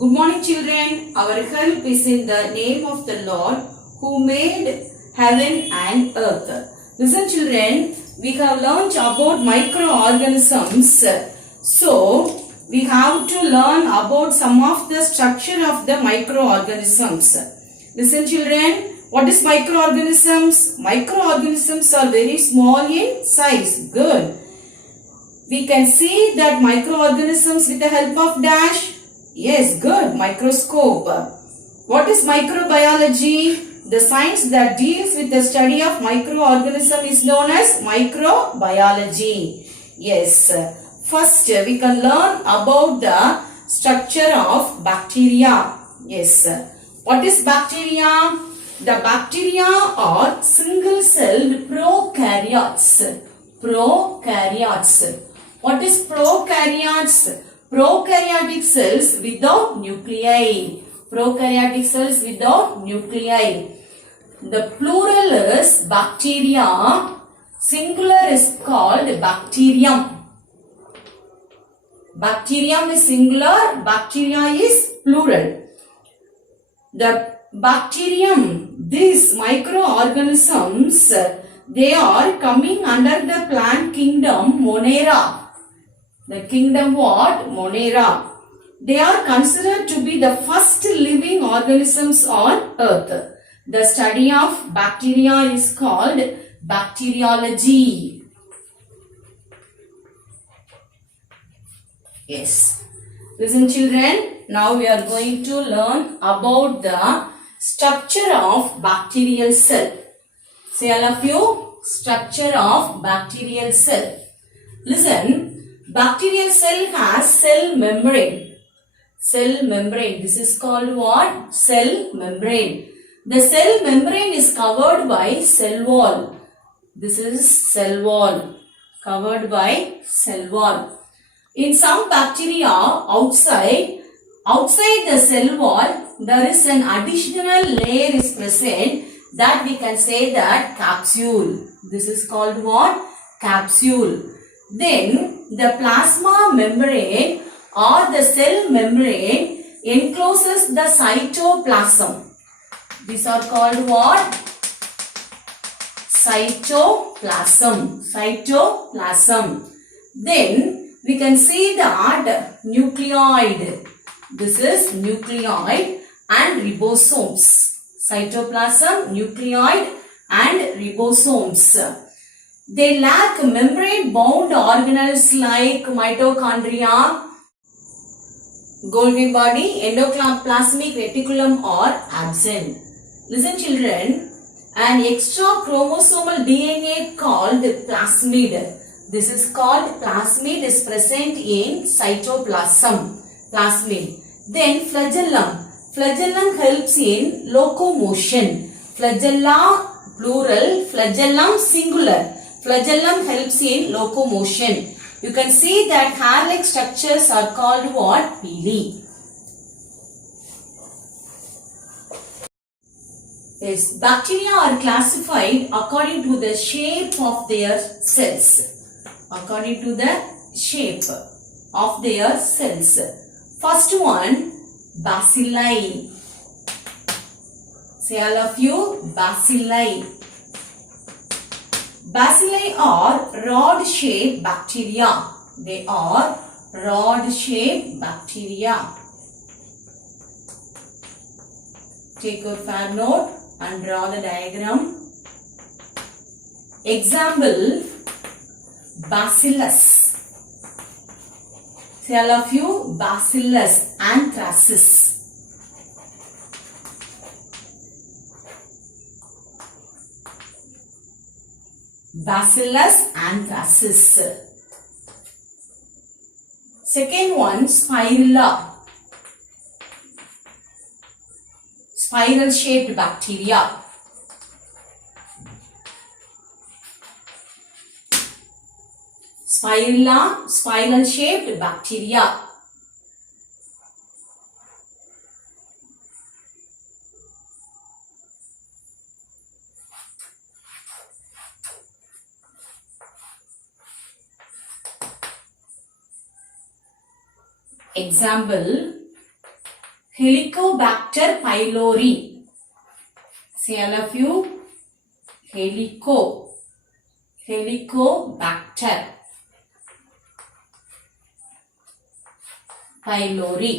Good morning, children. Our help is in the name of the Lord who made heaven and earth. Listen, children, we have learned about microorganisms. So, we have to learn about some of the structure of the microorganisms. Listen, children, what is microorganisms? Microorganisms are very small in size. Good. We can see that microorganisms with the help of dash. Yes, good. Microscope. What is microbiology? The science that deals with the study of microorganism is known as microbiology. Yes. First, we can learn about the structure of bacteria. Yes. What is bacteria? The bacteria are single-celled prokaryotes. Prokaryotes. What is prokaryotes? Prokaryotic cells without nuclei. Prokaryotic cells without nuclei. The plural is bacteria. Singular is called bacterium. Bacterium is singular. Bacteria is plural. The bacterium, these microorganisms, they are coming under the plant kingdom Monera. The kingdom what? Monera. They are considered to be the first living organisms on earth. The study of bacteria is called bacteriology. Yes. Listen, children. Now we are going to learn about the structure of bacterial cell. Say all of you, structure of bacterial cell. Listen. Bacterial cell has cell membrane. Cell membrane. This is called what? Cell membrane. The cell membrane is covered by cell wall. This is cell wall. Covered by cell wall. In some bacteria outside the cell wall, there is an additional layer is present that we can say that capsule. This is called what? Capsule. Then the plasma membrane or the cell membrane encloses the cytoplasm. These are called what? Cytoplasm. Cytoplasm. Then we can see that nucleoid. This is nucleoid and ribosomes. Cytoplasm, nucleoid and ribosomes. They lack membrane-bound organelles like mitochondria, Golgi body, endoplasmic reticulum are absent. Listen, children, an extra chromosomal DNA called plasmid. This is called plasmid is present in cytoplasm. Plasmid. Then flagellum. Flagellum helps in locomotion. Flagella plural, flagellum singular. Flagellum helps in locomotion. You can see that hair-like structures are called what? Pili. Yes, bacteria are classified according to the shape of their cells. According to the shape of their cells. First one, bacilli. Say all of you, bacilli. Bacilli are rod-shaped bacteria. They are rod-shaped bacteria. Take your fair note and draw the diagram. Example, Bacillus. Say all of you, Bacillus anthracis. Bacillus anthracis. Second one, Spirilla. Spiral shaped bacteria. Spirilla, spiral shaped bacteria. Example, Helicobacter pylori. Say all of you. Helicobacter pylori.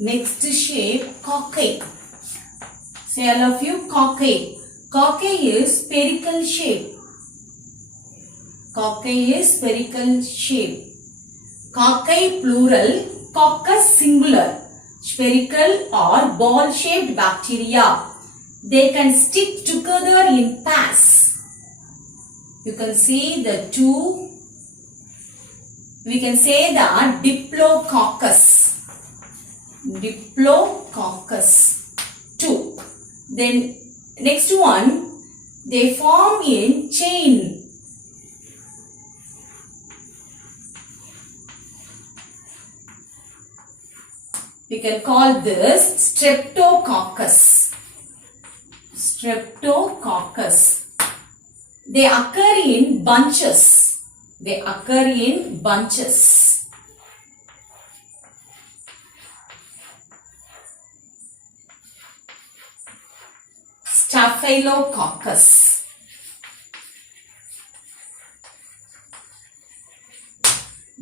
Next shape, cockeye. Say all of you, cockeye. Cockeye is spherical shape. Cockeye is spherical shape. Cockeye plural, coccus singular. Spherical or ball-shaped bacteria. They can stick together in pairs. You can see the two. We can say the Diplococcus. Diplococcus. Two. Then next one, they form in chain. We can call this Streptococcus. Streptococcus. They occur in bunches. They occur in bunches. Staphylococcus.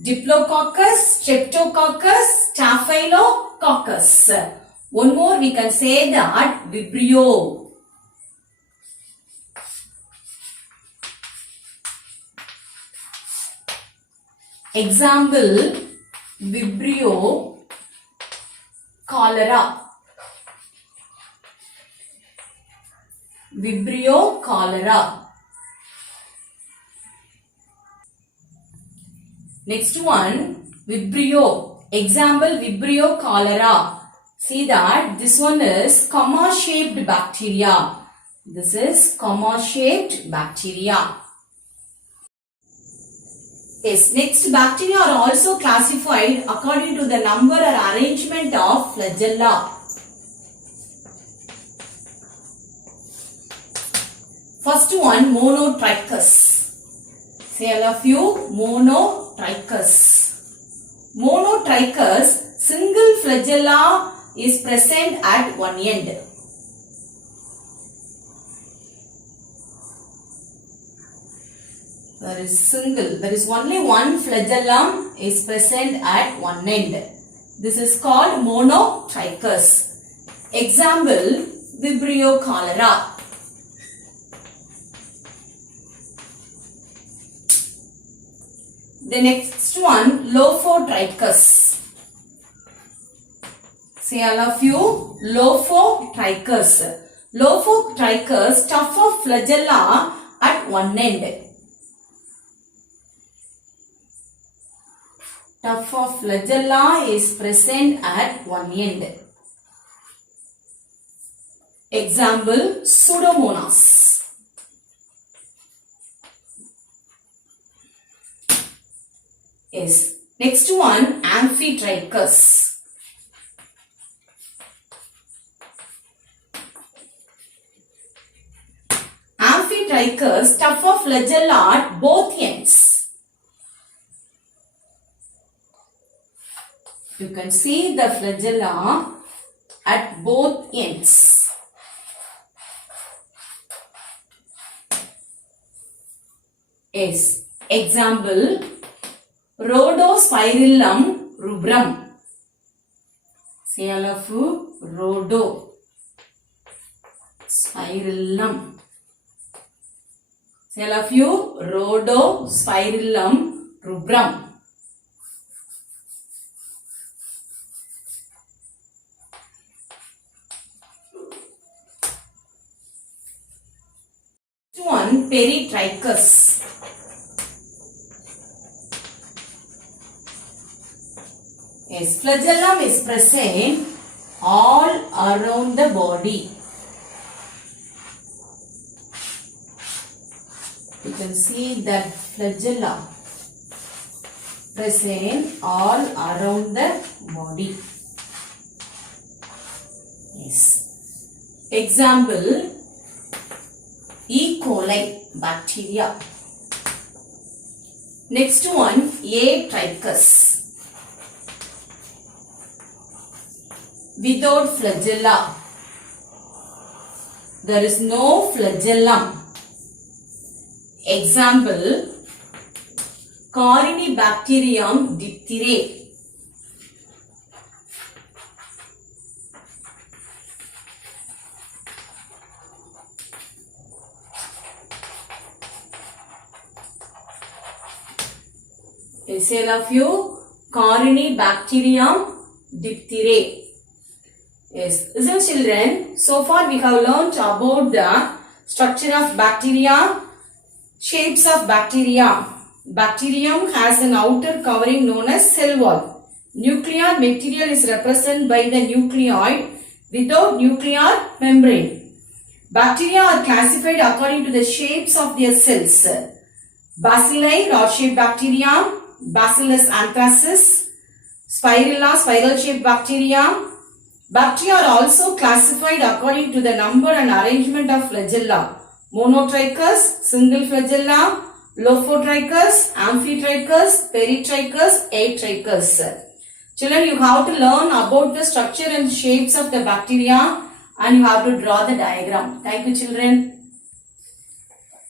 Diplococcus, Streptococcus, Staphylococcus. One more we can say that Vibrio. Example, Vibrio cholera. Vibrio cholera. Next one, Vibrio. Example, Vibrio cholera. See that this one is comma-shaped bacteria. This is comma-shaped bacteria. Yes, next bacteria are also classified according to the number or arrangement of flagella. First one, Monotrichus. Say all of you, Monotrichus. Monotrichus, single flagella is present at one end. There is only one flagellum is present at one end. This is called Monotrichus. Example, Vibrio cholera. The next one, Lophotrichus. Say all of you, Lophotrichus. Lophotrichus, tougher flagella at one end. Tougher flagella is present at one end. Example, Pseudomonas. Yes. Next one, Amphitrichus. Amphitrichus, tougher flagella at both ends. You can see the flagella at both ends. Yes. Example, Rhodospirillum rubrum. Say all of you, Rhodospirillum. Say all of you, Rhodospirillum rubrum. One, Peritrichus. Yes, flagellum is present all around the body. You can see that flagella present all around the body. Yes. Example, E. coli bacteria. Next one, A. trichus. Without flagella. There is no flagellum. Example, Corynebacterium diphtheriae. I say all of you, Corynebacterium diphtheriae. Yes, listen children, so far we have learnt about the structure of bacteria, shapes of bacteria. Bacterium has an outer covering known as cell wall. Nuclear material is represented by the nucleoid without nuclear membrane. Bacteria are classified according to the shapes of their cells. Bacilli, rod-shaped bacteria. Bacillus anthracis. Spirilla, spiral-shaped bacteria. Bacteria are also classified according to the number and arrangement of flagella. Monotrichous, single flagella, Lophotrichus, Amphitrichus, Peritrichus, Atrichus. Children, you have to learn about the structure and shapes of the bacteria and you have to draw the diagram. Thank you, children.